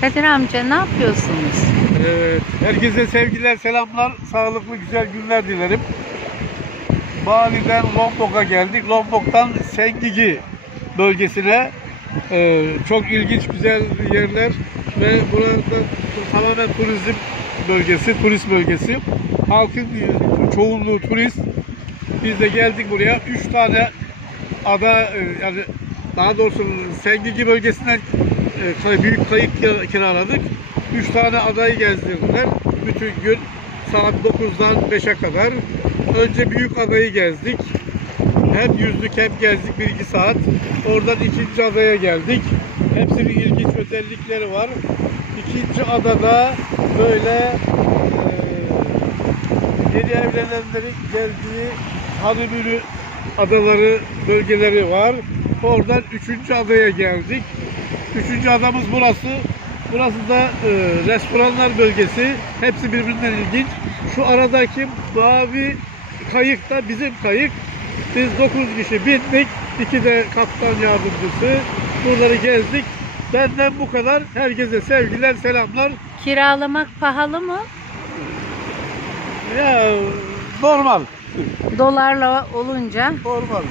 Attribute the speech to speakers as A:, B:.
A: Kadir amca ne yapıyorsunuz?
B: Evet, herkese sevgiler, selamlar, sağlıklı güzel günler dilerim. Bali'den Lombok'a geldik. Lombok'tan Sengigi bölgesine e, çok ilginç güzel yerler ve burada tamamen turizm bölgesi, turist bölgesi. Halkın e, çoğunluğu turist. Biz de geldik buraya. Üç tane ada e, yani daha doğrusu Sengigi bölgesinden e, büyük kayık kira- kiraladık. Üç tane adayı gezdirdiler. Bütün gün saat 9'dan 5'e kadar. Önce büyük adayı gezdik. Hem yüzdük hem gezdik bir iki saat. Oradan ikinci adaya geldik. Hepsinin ilginç özellikleri var. İkinci adada böyle e, yeni evlenenlerin geldiği hanımünü adaları, bölgeleri var. Oradan üçüncü adaya geldik. Üçüncü adamız burası. Burası da e, restoranlar bölgesi. Hepsi birbirinden ilginç. Şu aradaki mavi kayık da bizim kayık. Biz 9 kişi bindik. İki de kaptan yardımcısı. Buraları gezdik. Benden bu kadar. Herkese sevgiler, selamlar.
A: Kiralamak pahalı mı?
B: Ya normal.
A: Dolarla olunca
B: Normal.